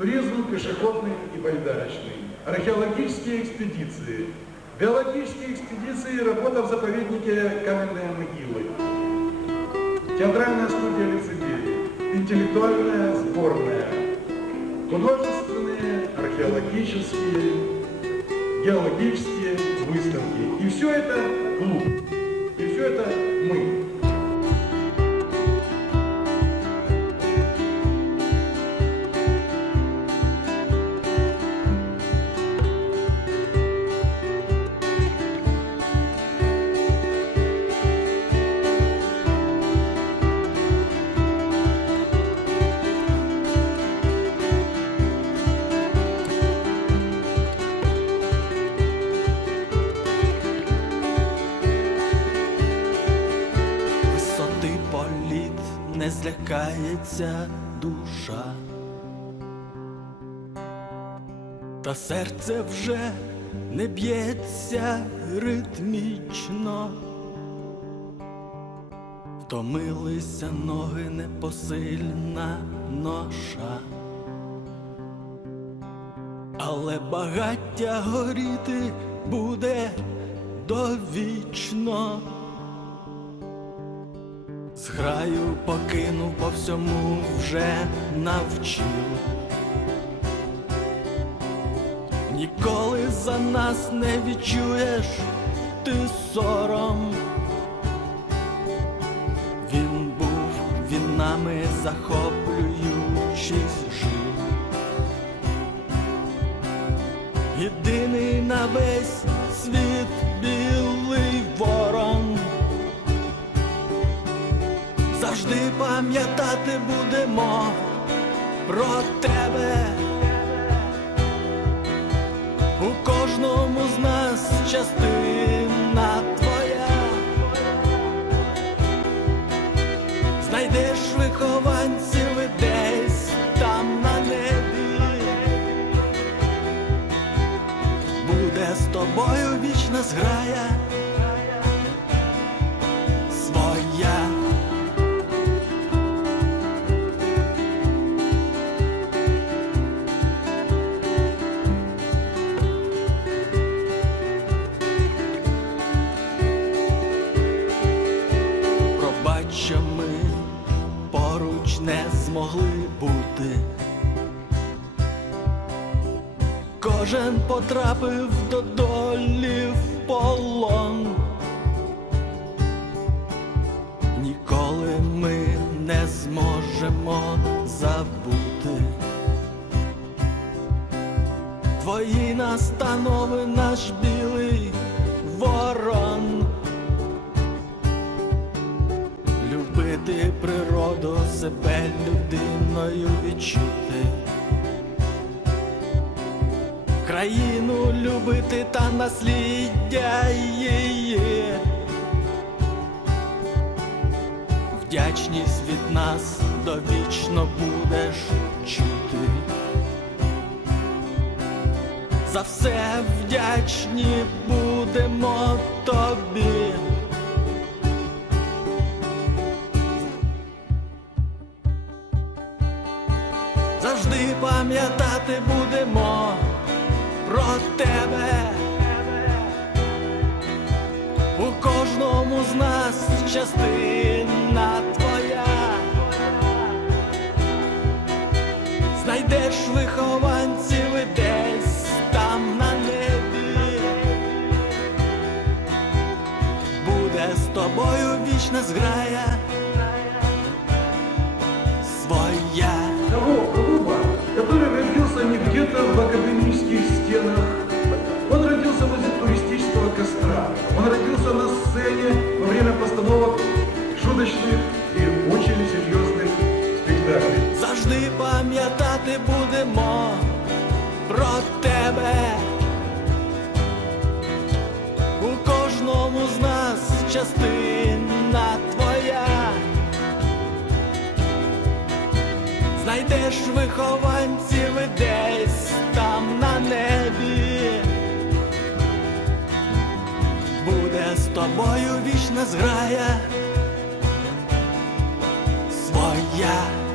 туризм пешеходный и байдарочный, археологические экспедиции, биологические экспедиции и работа в заповеднике Каменные могилы, театральная студия лицедеи, интеллектуальная сборная, художественные, археологические, геологические выставки. И все это клуб. И все это мы. Не душа, та серце вже не б'ється ритмічно, втомилися ноги непосильна ноша, але багаття горіти буде довічно. Зграю покинув, по всьому вже навчив. Ніколи за нас не відчуєш ти сором. Він був, він нами захоплюючись жив. Єдиний на весь пам'ятати будемо про тебе. У кожному з нас частина твоя. Знайдеш вихованців і десь там на небі. Буде з тобою вічна зграя Кожен потрапив до долі в полон. Ніколи ми не зможемо забути. Твої настанови наш білий ворон. Любити природу, себе людиною відчути. Країну любити та насліддя її. Вдячність від нас довічно будеш чути. За все вдячні будемо тобі. завжди пам'ятати будемо про тебе. У кожному з нас частина твоя. Знайдеш вихованців і десь там на небі. Буде з тобою вічна зграя своя. Частина твоя. Знайдеш вихованців десь там на небі. Буде з тобою вічна зграя своя.